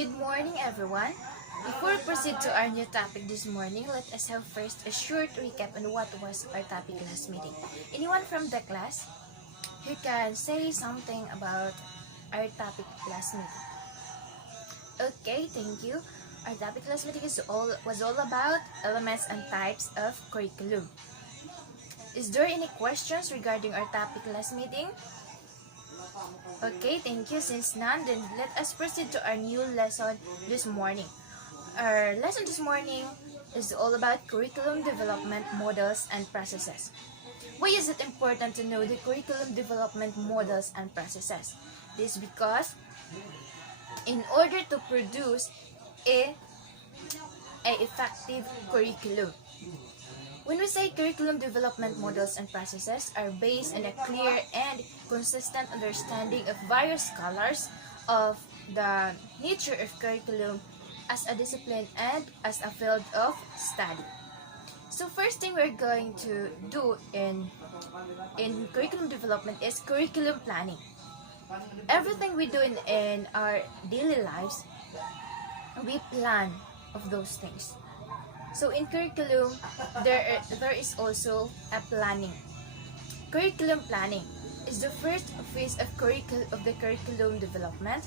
Good morning, everyone. Before we proceed to our new topic this morning, let us have first a short recap on what was our topic last meeting. Anyone from the class who can say something about our topic last meeting? Okay, thank you. Our topic last meeting was all about elements and types of curriculum. Is there any questions regarding our topic last meeting? Okay, thank you. Since none, then let us proceed to our new lesson this morning. Our lesson this morning is all about curriculum development models and processes. Why is it important to know the curriculum development models and processes? This is because in order to produce a effective curriculum, when we say curriculum development models and processes are based on a clear and consistent understanding of various scholars of the nature of curriculum as a discipline and as a field of study. So first thing we're going to do in curriculum development is curriculum planning. Everything we do in our daily lives, we plan of those things. So in curriculum, there is also a planning. Curriculum planning is the first phase of the curriculum development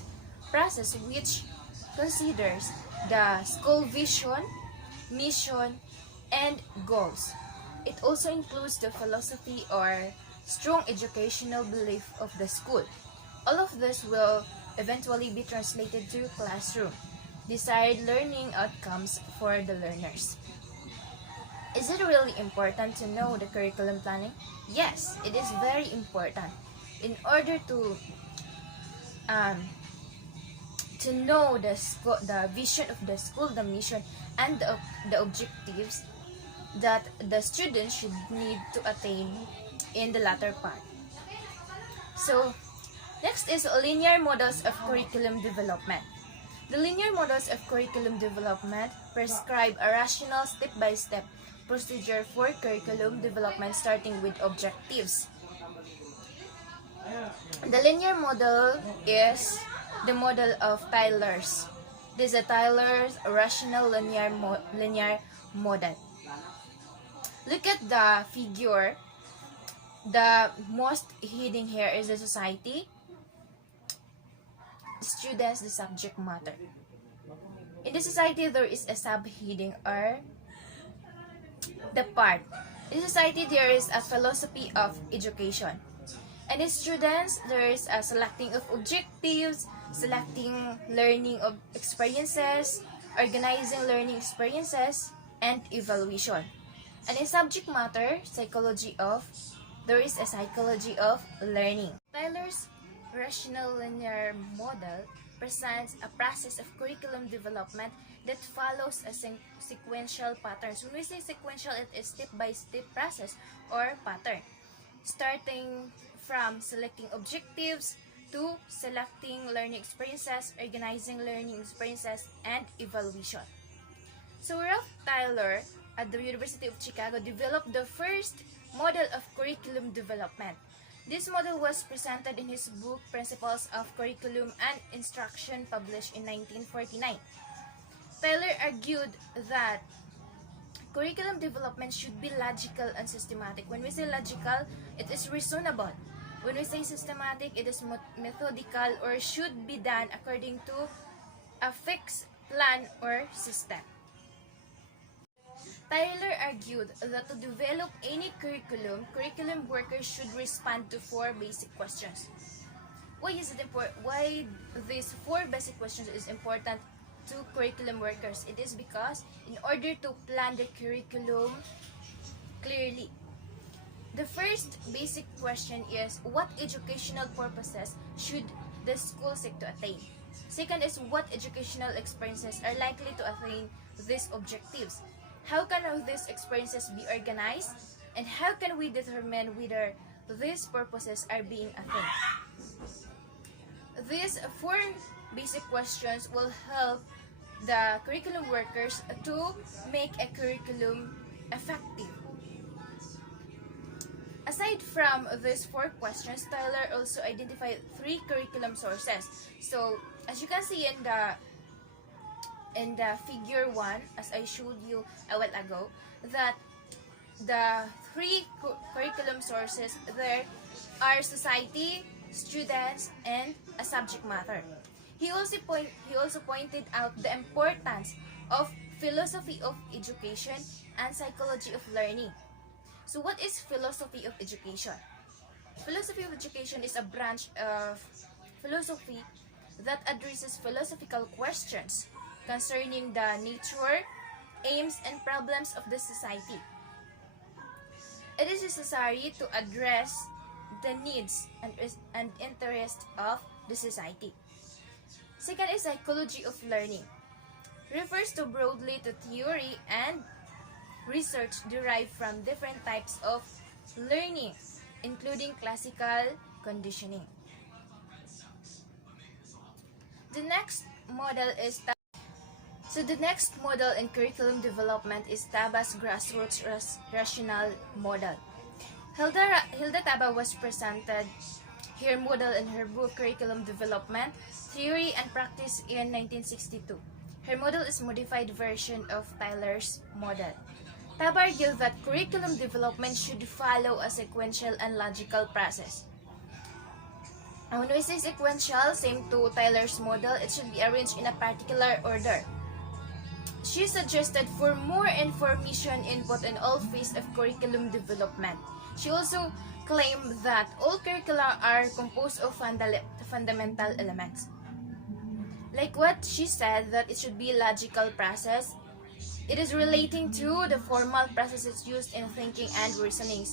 process, which considers the school vision, mission, and goals. It also includes the philosophy or strong educational belief of the school. All of this will eventually be translated to classroom. Desired learning outcomes for the learners. Is it really important to know the curriculum planning? Yes, it is very important. In order to know the vision of the school, the mission, and the objectives that the students should need to attain in the latter part. So, next is linear models of curriculum development. The linear models of curriculum development prescribe a rational step-by-step procedure for curriculum development starting with objectives. The linear model is the model of Tyler's. This is a Tyler's rational linear model. Look at the figure. The most heading here is the society, students, the subject matter. In the society, there is a subheading or the part. In society, there is a philosophy of education. And in students, there is a selecting of objectives, selecting learning of experiences, organizing learning experiences, and evaluation. And in subject matter, there is a psychology of learning. Tyler's rational linear model presents a process of curriculum development that follows a sequential pattern. So when we say sequential, it is step-by-step process or pattern. Starting from selecting objectives to selecting learning experiences, organizing learning experiences, and evaluation. So Ralph Tyler at the University of Chicago developed the first model of curriculum development. This model was presented in his book Principles of Curriculum and Instruction, published in 1949. Tyler argued that curriculum development should be logical and systematic. When we say logical, it is reasonable. When we say systematic, it is methodical or should be done according to a fixed plan or system. Tyler argued that to develop any curriculum workers should respond to 4 basic questions. Why these 4 basic questions is important to curriculum workers? It is because in order to plan the curriculum clearly, the first basic question is what educational purposes should the school seek to attain? Second is what educational experiences are likely to attain these objectives? How can these experiences be organized? And how can we determine whether these purposes are being attained? These 4 basic questions will help the curriculum workers to make a curriculum effective. Aside from these 4 questions, Tyler also identified 3 curriculum sources. So, as you can see in the in the figure 1, as I showed you a while ago, that the three curriculum sources there are society, students, and a subject matter. He also pointed out the importance of philosophy of education and psychology of learning. So what is philosophy of education? Philosophy of education is a branch of philosophy that addresses philosophical questions concerning the nature, aims, and problems of the society. It is necessary to address the needs and interests of the society. Second is psychology of learning. Refers to broadly to theory and research derived from different types of learning, including classical conditioning. The next model in curriculum development is Taba's grassroots rational model. Hilda Taba was presented her model in her book Curriculum Development, Theory and Practice in 1962. Her model is a modified version of Tyler's model. Taba argued that curriculum development should follow a sequential and logical process. And when we say sequential, same to Tyler's model, it should be arranged in a particular order. She suggested for more information input in all phases of curriculum development. She also claimed that all curricula are composed of fundamental elements. Like what she said, that it should be a logical process. It is relating to the formal processes used in thinking and reasoning.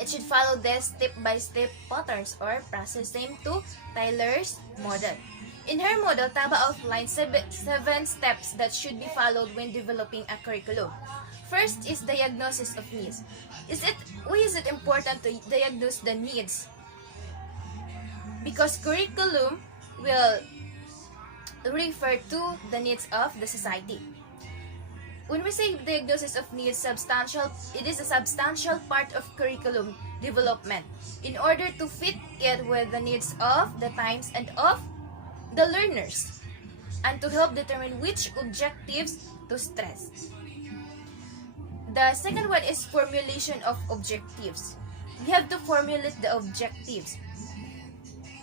It should follow the step-by-step patterns or process, same to Tyler's model. In her model, Taba outlined seven steps that should be followed when developing a curriculum. First is diagnosis of needs. Why is it important to diagnose the needs? Because curriculum will refer to the needs of the society. When we say diagnosis of needs, it is a substantial part of curriculum development in order to fit it with the needs of the times and of the learners, and to help determine which objectives to stress. The second one is formulation of objectives. We have to formulate the objectives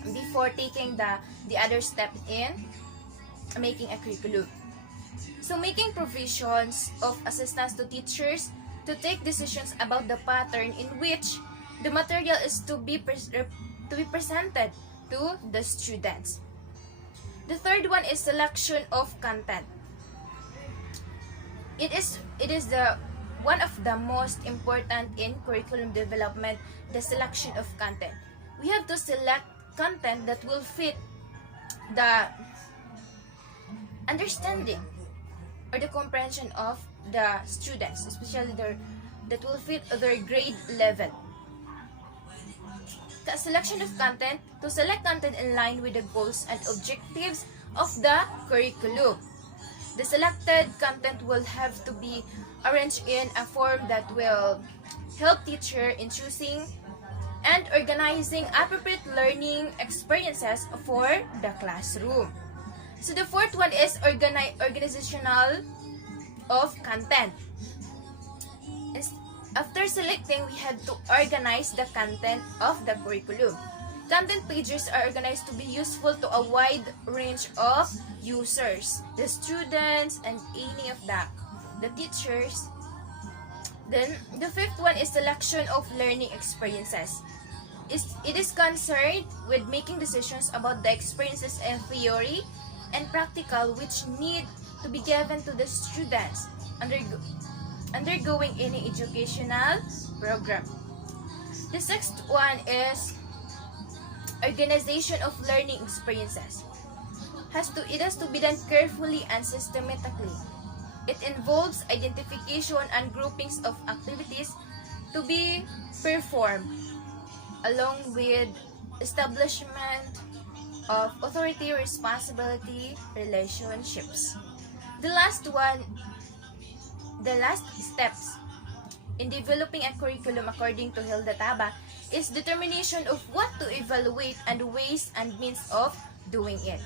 before taking the other step in making a curriculum. So making provisions of assistance to teachers to take decisions about the pattern in which the material is to be presented to the students. The third one is selection of content. It is the one of the most important in curriculum development, the selection of content. We have to select content that will fit the understanding or the comprehension of the students, especially that will fit their grade level. The selection of content, to select content in line with the goals and objectives of the curriculum. The selected content will have to be arranged in a form that will help teacher in choosing and organizing appropriate learning experiences for the classroom. So the fourth one is organizational of content. After selecting, we have to organize the content of the curriculum. Content pages are organized to be useful to a wide range of users, the students and any of the teachers. Then the fifth one is selection of learning experiences. It is concerned with making decisions about the experiences and theory and practical which need to be given to the students undergoing any educational program. The sixth one is organization of learning experiences. It has to be done carefully and systematically. It involves identification and groupings of activities to be performed, along with establishment of authority responsibility relationships. The last steps in developing a curriculum according to Hilda Taba is determination of what to evaluate and ways and means of doing it.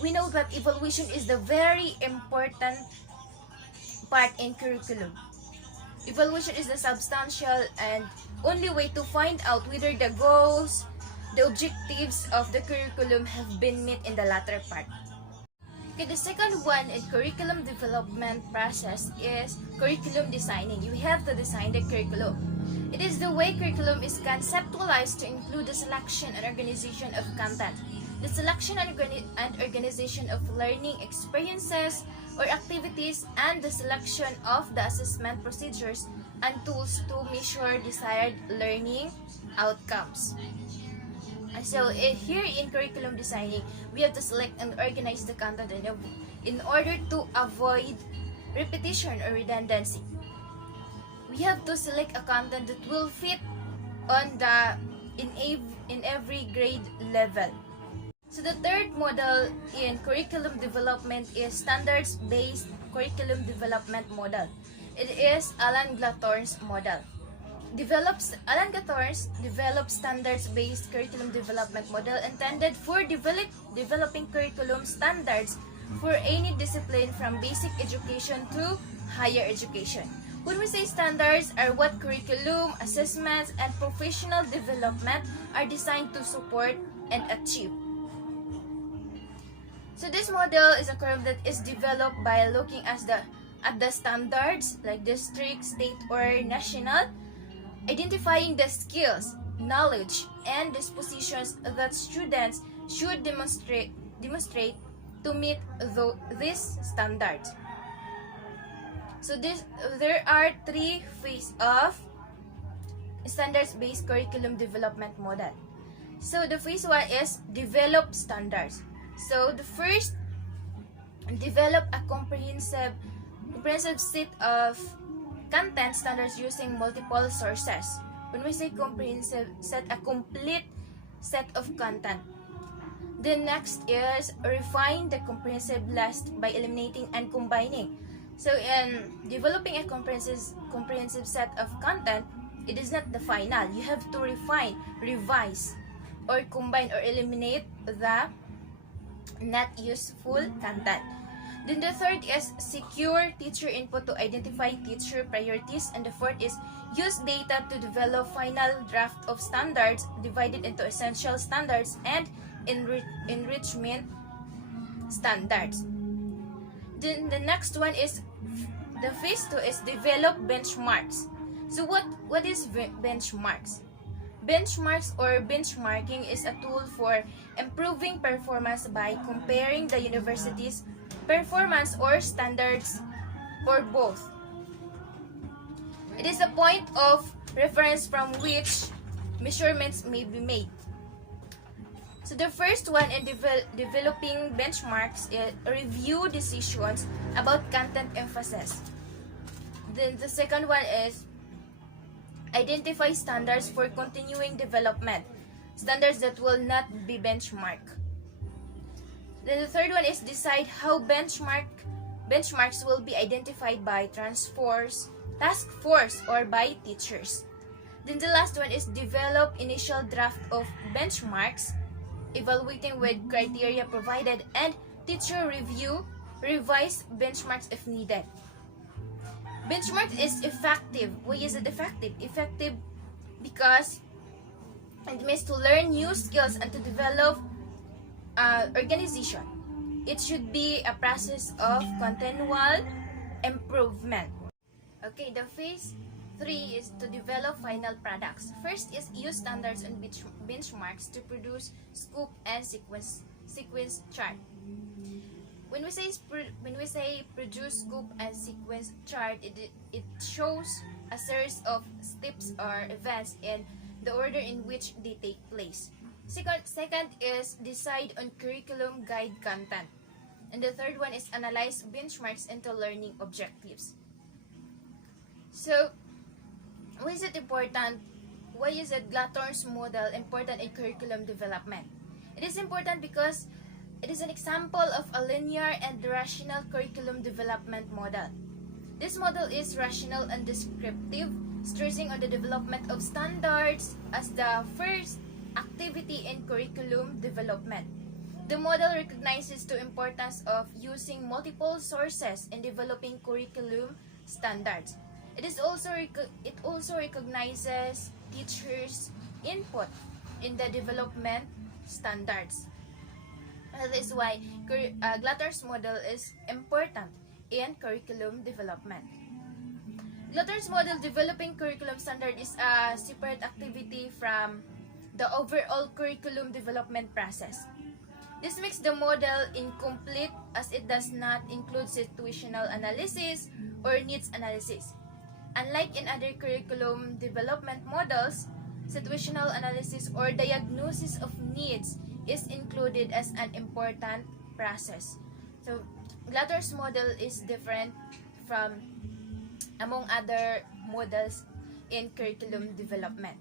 We know that evaluation is the very important part in curriculum. Evaluation is the substantial and only way to find out whether the goals, the objectives of the curriculum have been met in the latter part. Okay, the second one in curriculum development process is curriculum designing. You have to design the curriculum. It is the way curriculum is conceptualized to include the selection and organization of content, the selection and organization of learning experiences or activities, and the selection of the assessment procedures and tools to measure desired learning outcomes. So here in curriculum designing, we have to select and organize the content in order to avoid repetition or redundancy. We have to select a content that will fit on in every grade level. So the third model in curriculum development is standards-based curriculum development model. It is Alan Glatorn's model. Alan Glatorn developed standards-based curriculum development model intended for developing curriculum standards for any discipline from basic education to higher education. When we say standards are what curriculum, assessments, and professional development are designed to support and achieve. So this model is a curve that is developed by looking at the standards like district, state, or national, identifying the skills, knowledge, and dispositions that students should demonstrate to meet these standards. So there are three phases of standards-based curriculum development model. So the phase 1 is develop standards. So the first, develop a comprehensive set of content standards using multiple sources. When we say comprehensive, set a complete set of content. The next is refine the comprehensive list by eliminating and combining. So in developing a comprehensive set of content, it is not the final. You have to refine, revise, or combine or eliminate the not useful content. Then the third is secure teacher input to identify teacher priorities. And the fourth is use data to develop final draft of standards divided into essential standards and enrichment standards. Then the next one is the phase 2 is develop benchmarks. So what is benchmarks? Benchmarks or benchmarking is a tool for improving performance by comparing the university's performance or standards or both. It is a point of reference from which measurements may be made. So the first one in developing benchmarks is review decisions about content emphasis. Then the second one is identify standards for continuing development, standards that will not be benchmarked. Then the third one is decide how benchmarks will be identified by task force or by teachers. Then the last one is develop initial draft of benchmarks, evaluating with criteria provided, and teacher review, revise benchmarks if needed. Benchmark is effective. Why is it effective? Effective because it means to learn new skills and to develop organization. It should be a process of continual improvement. Okay, the phase 3 is to develop final products. First is use standards and benchmarks to produce scope and sequence chart. When we say produce scope and sequence chart, it shows a series of steps or events in the order in which they take place. Second is decide on curriculum guide content. And the third one is analyze benchmarks into learning objectives. So, why is it important? Why is it Glatorn's model important in curriculum development? It is important because it is an example of a linear and rational curriculum development model. This model is rational and descriptive, stressing on the development of standards as the first activity in curriculum development. The model recognizes the importance of using multiple sources in developing curriculum standards. It also recognizes teachers' input in the development standards. That is why Glatter's model is important in curriculum development. Glatter's model developing curriculum standard is a separate activity from the overall curriculum development process. This makes the model incomplete as it does not include situational analysis or needs analysis. Unlike in other curriculum development models, situational analysis or diagnosis of needs is included as an important process. So, Glatter's model is different from among other models in curriculum development.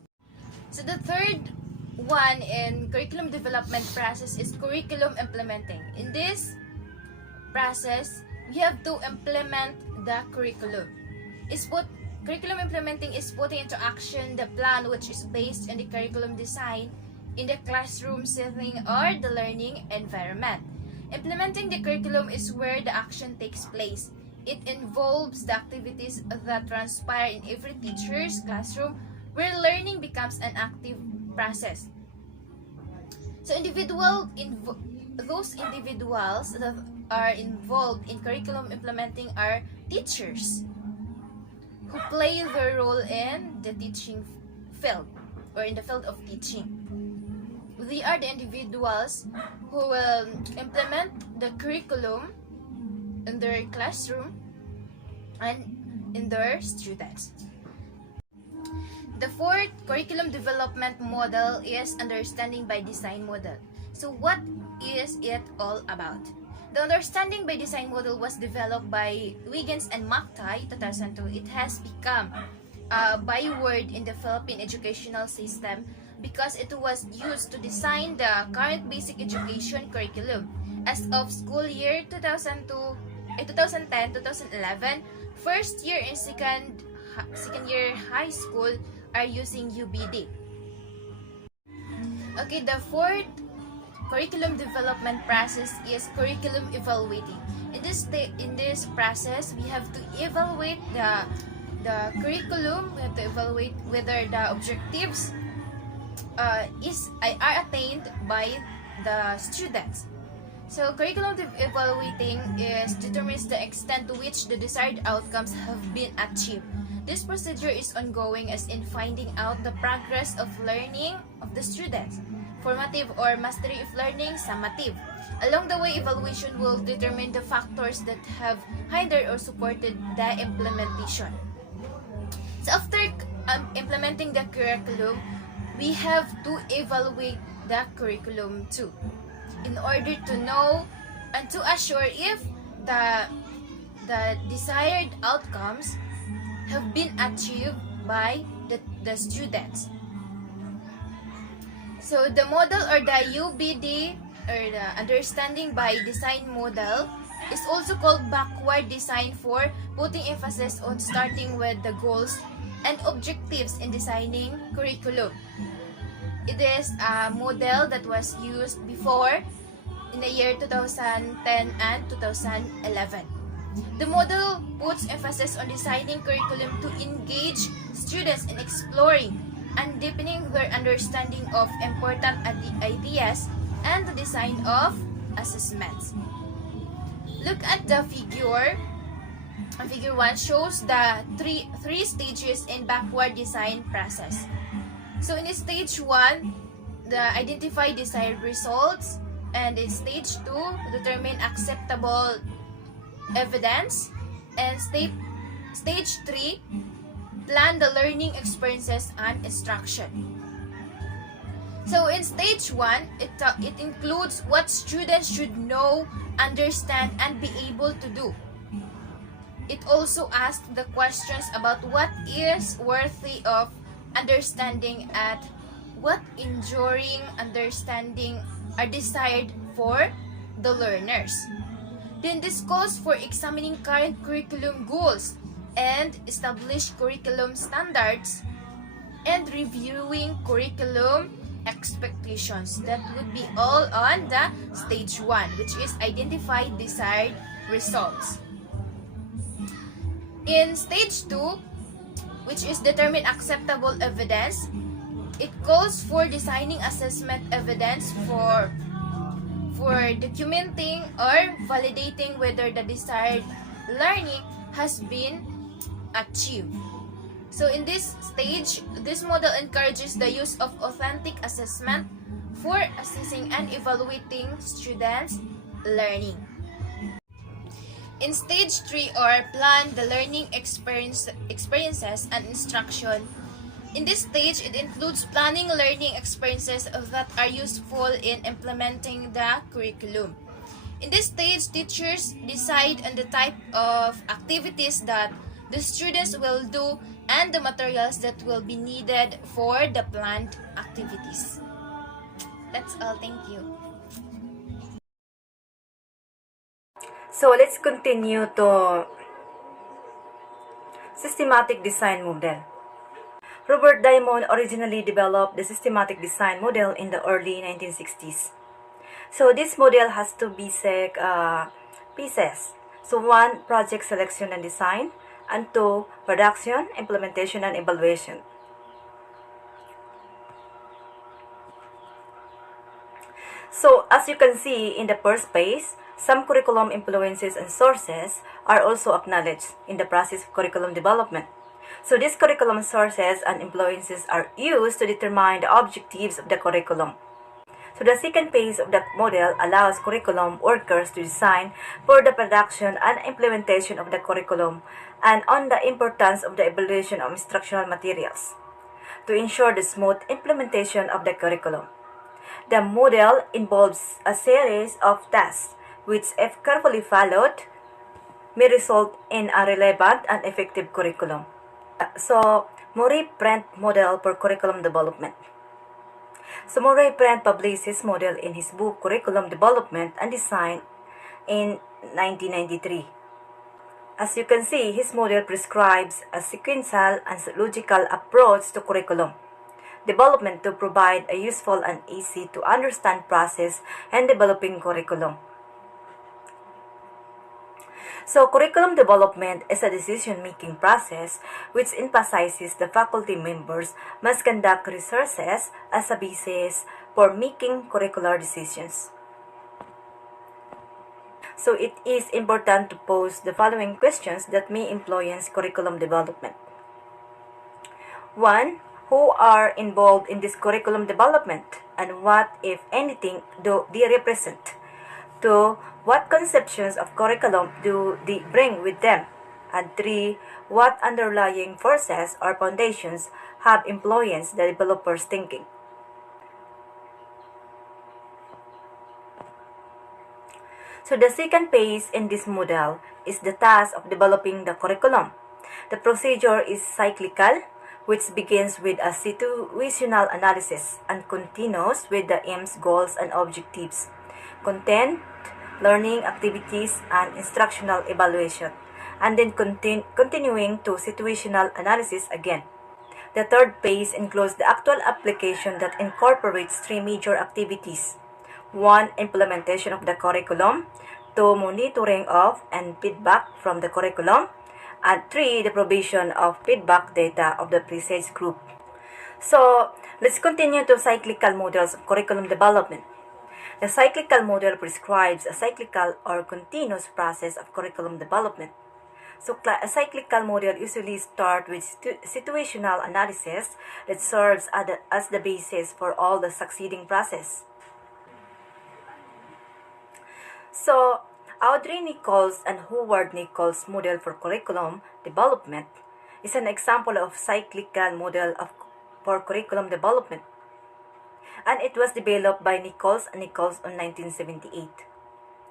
So, the third one in curriculum development process is curriculum implementing. In this process, we have to implement the curriculum. Curriculum implementing is putting into action the plan which is based on the curriculum design in the classroom setting or the learning environment. Implementing the curriculum is where the action takes place. It involves the activities that transpire in every teacher's classroom where learning becomes an active process. So those individuals that are involved in curriculum implementing are teachers who play their role in the teaching field or in the field of teaching. They are the individuals who will implement the curriculum in their classroom and in their students. The fourth curriculum development model is understanding by design model. So what is it all about? The understanding by design model was developed by Wiggins and Maktai 2002. It has become a byword in the Philippine educational system because it was used to design the current basic education curriculum. As of school year 2010-2011, first year and second year high school are using UBD. Okay, the fourth curriculum development process is curriculum evaluating. In this process, we have to evaluate the curriculum. We have to evaluate whether the objectives are attained by the students. So, curriculum evaluating determines the extent to which the desired outcomes have been achieved. This procedure is ongoing as in finding out the progress of learning of the students. Formative or mastery of learning, summative. Along the way, evaluation will determine the factors that have hindered or supported the implementation. So after implementing the curriculum, we have to evaluate the curriculum too in order to know and to assure if the desired outcomes have been achieved by the students. So the model or the UBD or the understanding by design model is also called backward design for putting emphasis on starting with the goals and objectives in designing curriculum. It is a model that was used before in the year 2010 and 2011. The model puts emphasis on designing curriculum to engage students in exploring and deepening their understanding of important ideas and the design of assessments. Look at the figure. Figure 1 shows the three stages in backward design process. So in stage 1, identify desired results, and in stage 2, determine acceptable evidence, and stage 3, plan the learning experiences and instruction. So in stage 1, it includes what students should know, understand, and be able to do. It also asks the questions about what is worthy of understanding and what enduring understanding are desired for the learners. Then this calls for examining current curriculum goals and established curriculum standards and reviewing curriculum expectations. That would be all on the stage 1, which is identify desired results. In stage 2, which is determine acceptable evidence, it calls for designing assessment evidence for documenting or validating whether the desired learning has been achieved. So in this stage, this model encourages the use of authentic assessment for assessing and evaluating students' learning. In stage 3, or plan the learning experiences and instruction. In this stage, it includes planning learning experiences that are useful in implementing the curriculum. In this stage, teachers decide on the type of activities that the students will do and the materials that will be needed for the planned activities. That's all. Thank you. So let's continue to systematic design model. Robert Diamond originally developed the systematic design model in the early 1960s. So this model has two basic pieces. So 1, project selection and design, and 2, production, implementation, and evaluation. So as you can see in the first phase, some curriculum influences and sources are also acknowledged in the process of curriculum development. So these curriculum sources and influences are used to determine the objectives of the curriculum. So the second phase of the model allows curriculum workers to design for the production and implementation of the curriculum and on the importance of the evaluation of instructional materials to ensure the smooth implementation of the curriculum. The model involves a series of tasks which, if carefully followed, may result in a relevant and effective curriculum. So, Murray-Prent model for curriculum development. So, Murray-Prent published his model in his book Curriculum Development and Design in 1993. As you can see, his model prescribes a sequential and logical approach to curriculum development to provide a useful and easy to understand process in developing curriculum. So, curriculum development is a decision-making process which emphasizes the faculty members must conduct researches as a basis for making curricular decisions. So, it is important to pose the following questions that may influence curriculum development. 1. Who are involved in this curriculum development and what, if anything, do they represent? 2. What conceptions of curriculum do they bring with them? And 3. What underlying forces or foundations have influenced the developer's thinking? So the second phase in this model is the task of developing the curriculum. The procedure is cyclical, which begins with a situational analysis and continues with the aims, goals, and objectives, content, learning activities, and instructional evaluation, and then continuing to situational analysis again. The third phase includes the actual application that incorporates three major activities. 1. Implementation of the curriculum. 2. Monitoring of and feedback from the curriculum. And 3. The provision of feedback data of the research group. So, let's continue to cyclical models of curriculum development. The cyclical model prescribes a cyclical or continuous process of curriculum development. So, a cyclical model usually starts with situational analysis that serves as the basis for all the succeeding process. So, Audrey Nichols and Howard Nichols' model for curriculum development is an example of cyclical model for curriculum development, and it was developed by Nichols and Nichols in 1978.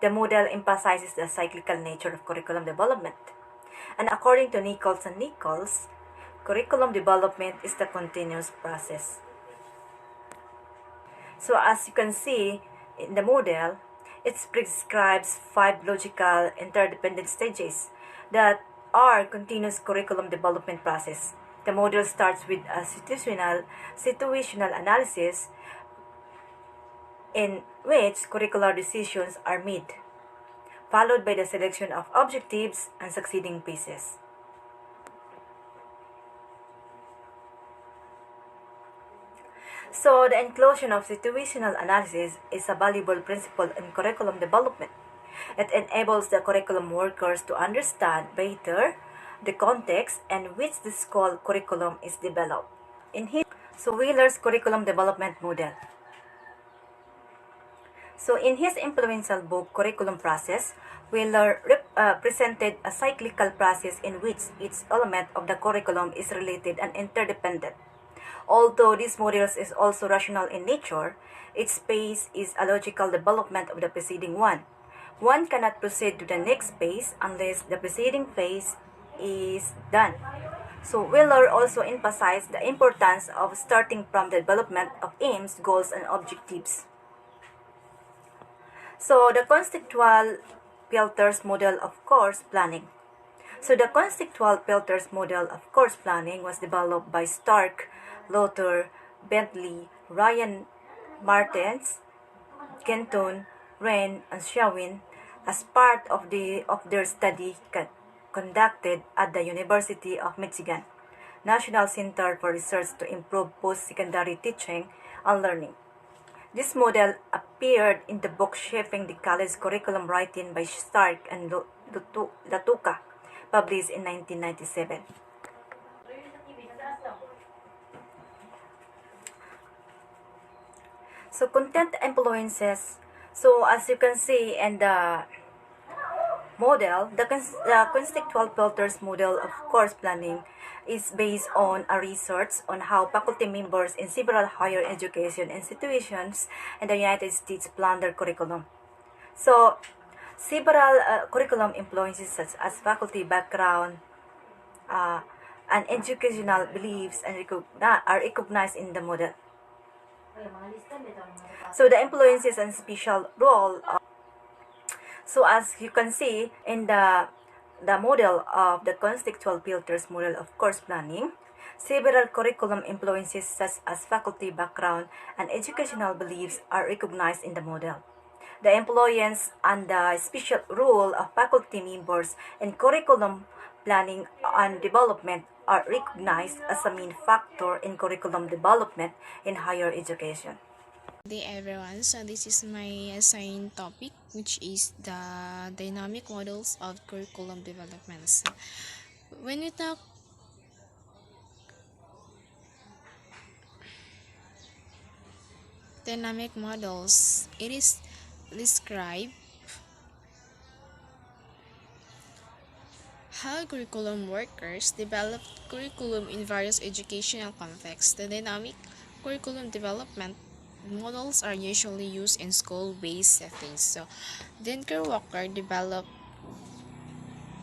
The model emphasizes the cyclical nature of curriculum development, and according to Nichols and Nichols, curriculum development is the continuous process. So as you can see in the model, it prescribes 5 logical interdependent stages that are continuous curriculum development process. The model starts with a situational analysis in which curricular decisions are made, followed by the selection of objectives and succeeding pieces. So, the inclusion of situational analysis is a valuable principle in curriculum development. It enables the curriculum workers to understand better the context in which the school curriculum is developed. Wheeler's curriculum development model. So, in his influential book, Curriculum Process, Wheeler presented a cyclical process in which each element of the curriculum is related and interdependent. Although this model is also rational in nature, its phase is a logical development of the preceding one. One cannot proceed to the next phase unless the preceding phase is done. So Wheeler also emphasized the importance of starting from the development of aims, goals, and objectives. So the conceptual filters model of course planning. So the conceptual filters model of course planning was developed by Stark, Lothar, Bentley, Ryan Martens, Kenton, Wren, and Shawin as part of their study conducted at the University of Michigan National Center for Research to Improve Post-Secondary Teaching and Learning. This model appeared in the book Shaping the College Curriculum written by Stark and Latuca, published in 1997. So content influences. So as you can see in the model, the conceptual filters model of course planning is based on a research on how faculty members in several higher education institutions in the United States plan their curriculum. So, several curriculum influences such as faculty background and educational beliefs are recognized in the model. So, the influences and special role. So, as you can see in the model of the conceptual filters model of course planning, several curriculum influences such as faculty background and educational beliefs are recognized in the model. The influence and the special role of faculty members in curriculum planning and development are recognized as a main factor in curriculum development in higher education. Good day everyone, so this is my assigned topic, which is the dynamic models of curriculum development. So, when we talk dynamic models, it is describe how curriculum workers develop curriculum in various educational contexts. The dynamic curriculum development models are usually used in school-based settings. So, Denker Walker developed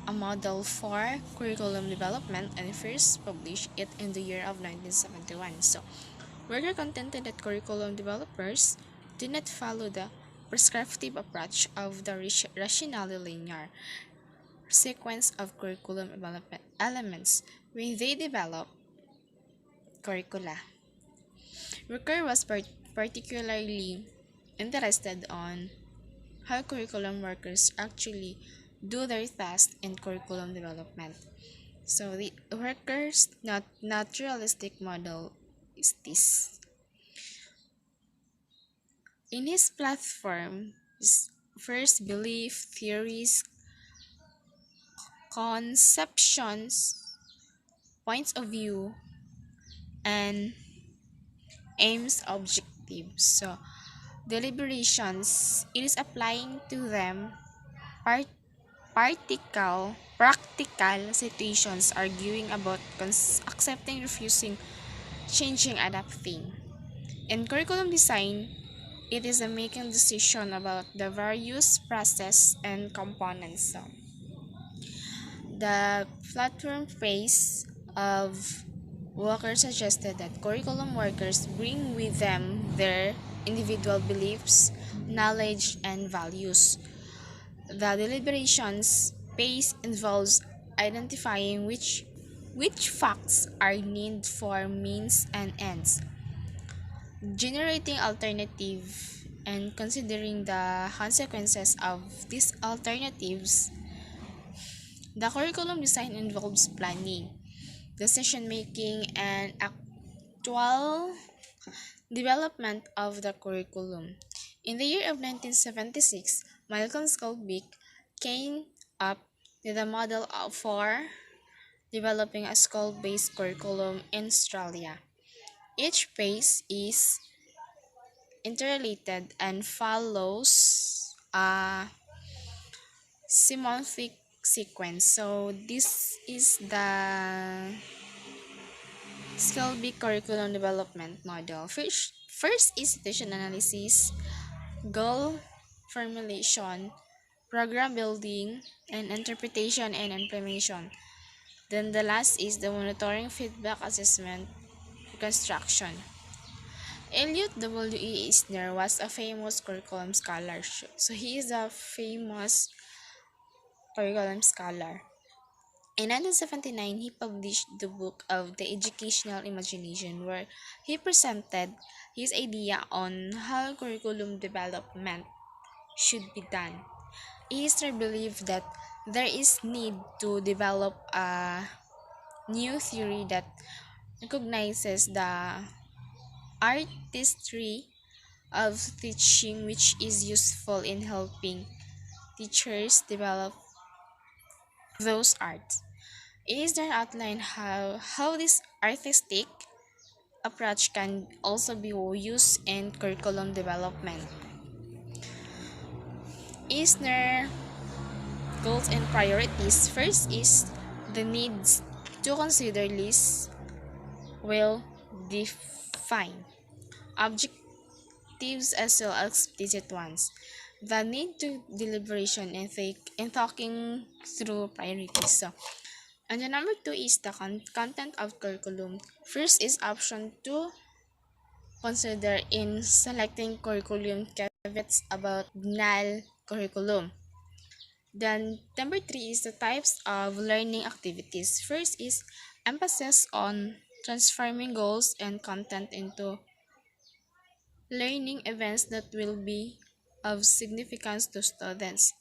a model for curriculum development and first published it in the year of 1971. So, Walker contended that curriculum developers do not follow the prescriptive approach of the rationally linear sequence of curriculum development elements when they develop curricula. Walker was particularly interested on how curriculum workers actually do their tasks in curriculum development. So the workers' naturalistic model is this. In his platform, first belief, theories, conceptions, points of view, and aims objectives. So deliberations, it is applying to them practical situations, arguing about accepting, refusing, changing, adapting. In curriculum design, it is a making decision about the various process and components. So, the platform phase of Walker suggested that curriculum workers bring with them their individual beliefs, knowledge, and values. The deliberations phase involves identifying which facts are needed for means and ends, generating alternative and considering the consequences of these alternatives, the curriculum design involves planning, decision making, and actual development of the curriculum. In the year of 1976, Malcolm Skolbeck came up with a model for developing a school-based curriculum in Australia. Each phase is interrelated and follows a semantic sequence. So this is the Skolbeck curriculum development model. First is situation analysis, goal formulation, program building, and interpretation and implementation. Then the last is the monitoring, feedback, assessment, reconstruction. Elliot W. E. Eisner was a famous curriculum scholar. So he is a famous curriculum scholar. In 1979, he published the book of The Educational Imagination, where he presented his idea on how curriculum development should be done. Eisner believed that there is need to develop a new theory that recognizes the artistry of teaching, which is useful in helping teachers develop those arts. Eisner outlined how this artistic approach can also be used in curriculum development. Eisner goals and priorities. First is the needs to consider list well defined. Objectives as well as explicit ones. The need to deliberation and talking through priorities. So, and the number two is the content of curriculum. First is option two, consider in selecting curriculum caveats about NAL curriculum. Then number three is the types of learning activities. First is emphasis on transforming goals and content into learning events that will be of significance to students.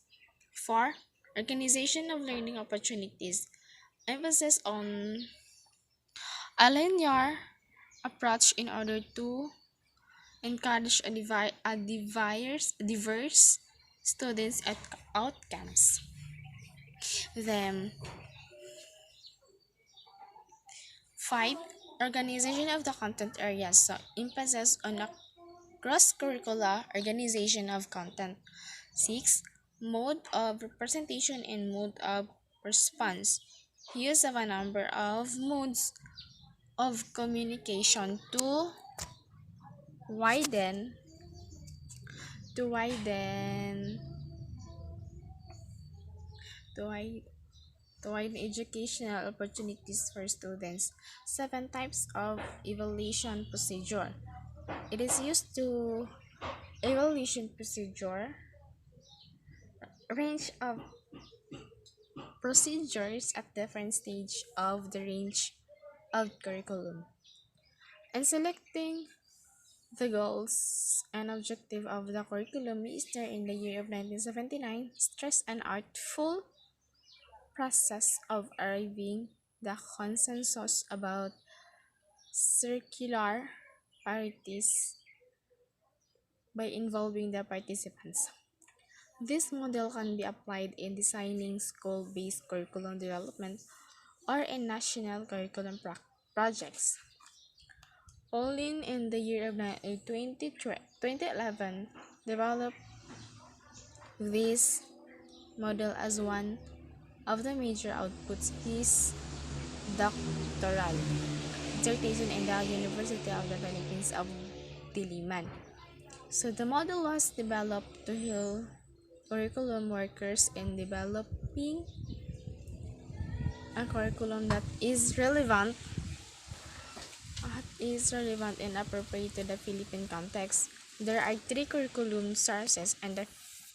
4. Organization of learning opportunities. Emphasis on a linear approach in order to encourage diverse students at outcomes. Then 5. Organization of the content areas. So emphasis on a cross-curricular organization of content. 6. Mode of representation and mode of response. Use of a number of modes of communication to widen to widen to widen to widen educational opportunities for students. 7 types of evaluation procedure. It is used to evaluation procedure range of procedures at different stage of the range of curriculum. And selecting the goals and objective of the curriculum, Easter in the year of 1979 stressed an artful process of arriving the consensus about circular priorities by involving the participants. This model can be applied in designing school-based curriculum development or in national curriculum projects. Pauline in the year of 2011 developed this model as one of the major outputs his doctoral dissertation in the University of the Philippines of Diliman. So the model was developed to help curriculum workers in developing a curriculum that is relevant and appropriate to the Philippine context. There are three curriculum sources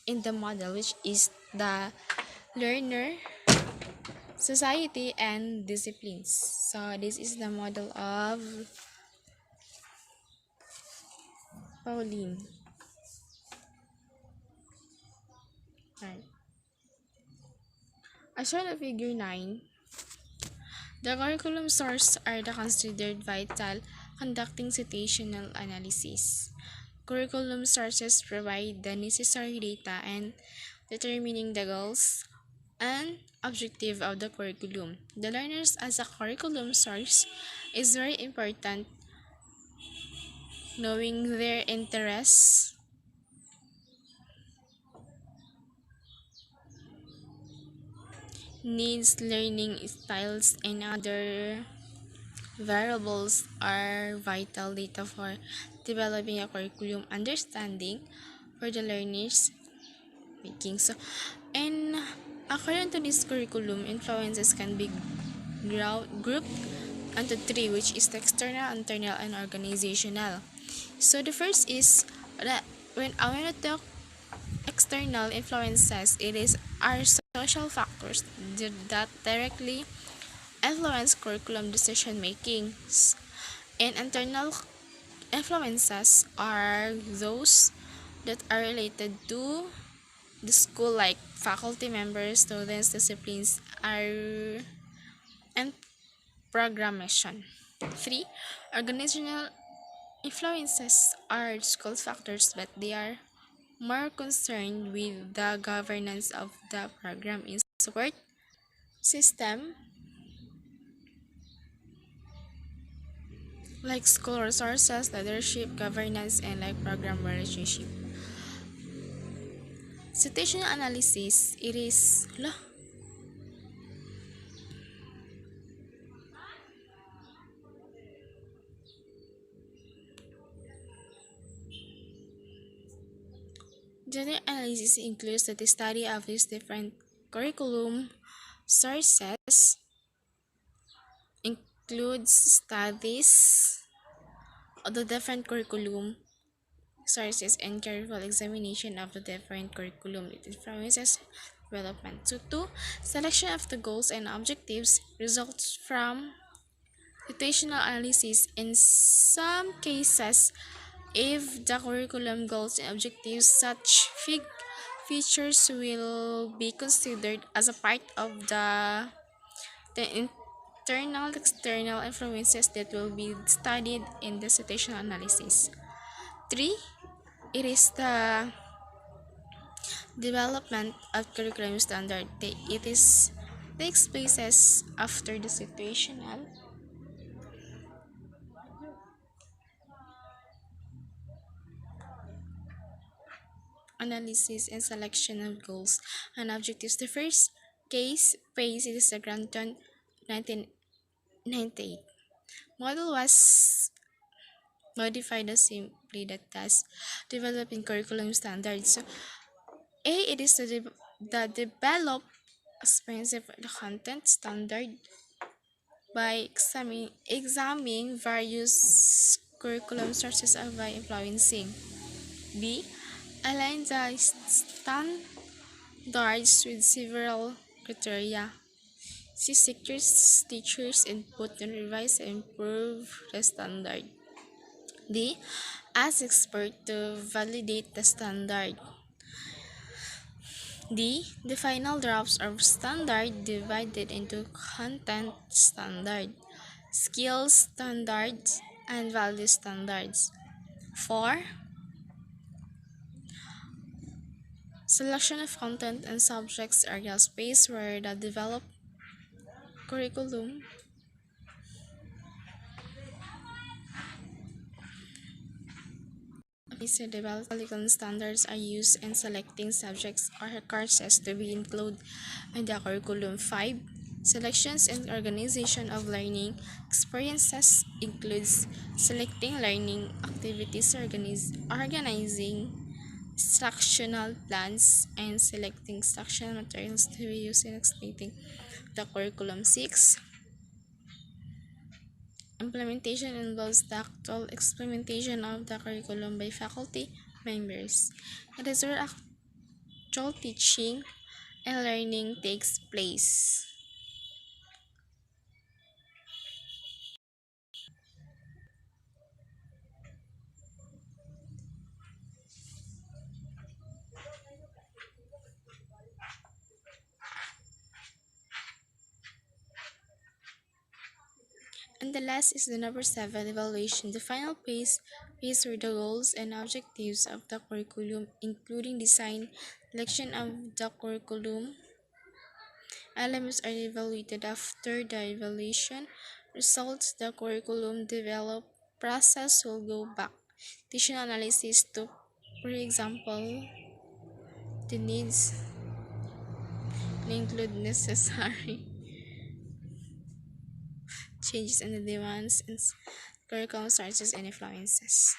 in the model, which is the learner, society, and disciplines. So this is the model of Pauline. Right. As shown in Figure 9, the curriculum sources are the considered vital conducting situational analysis. Curriculum sources provide the necessary data and determining the goals and objective of the curriculum. The learners as a curriculum source is very important, knowing their interests, needs, learning styles, and other variables are vital data for developing a curriculum understanding for the learners making. So, and according to this curriculum, influences can be grouped into three, which is the external, internal, and organizational. So the first is that when I want to talk external influences, it is our social factors that directly influence curriculum decision making. And internal influences are those that are related to the school, like faculty members, students, disciplines, are and programmation. 3. Organizational influences are school factors, but they are more concerned with the governance of the program in support system, like school resources, leadership, governance, and like program relationship. Situational analysis, it is general analysis includes the study of these different curriculum sources, includes studies of the different curriculum sources and careful examination of the different curriculum. It influences development. So, two, selection of the goals and objectives results from situational analysis. In some cases, if the curriculum goals and objectives, such features will be considered as a part of the internal external influences that will be studied in the situational analysis. 3. It is the development of curriculum standard. It is takes places after the situational analysis and selection of goals and objectives. The first case phase is the Granton 1998 model was modified as simply that task developing curriculum standards. So A, it is the develop expensive the content standard by examining various curriculum sources of by influencing. B, align the standards with several criteria. C, secures teachers' input and revise and improve the standard. D, ask expert to validate the standard. D, the final drafts of standard divided into content standard, skills standards, and value standards. 4. Selection of content and subjects area space where the developed curriculum is developed curriculum standards are used in selecting subjects or courses to be included in the curriculum. 5. Selections and organization of learning experiences includes selecting learning activities, organizing instructional plans, and selecting instructional materials to be used in explaining the curriculum. 6. Implementation involves the actual implementation of the curriculum by faculty members. It is where actual teaching and learning takes place. And the last is the number 7, evaluation. The final phase where the goals and objectives of the curriculum, including design, selection of the curriculum elements, are evaluated. After the evaluation results, the curriculum develop process will go back. Additional analysis to, for example, the needs include necessary changes in the demands and curriculum sources and influences.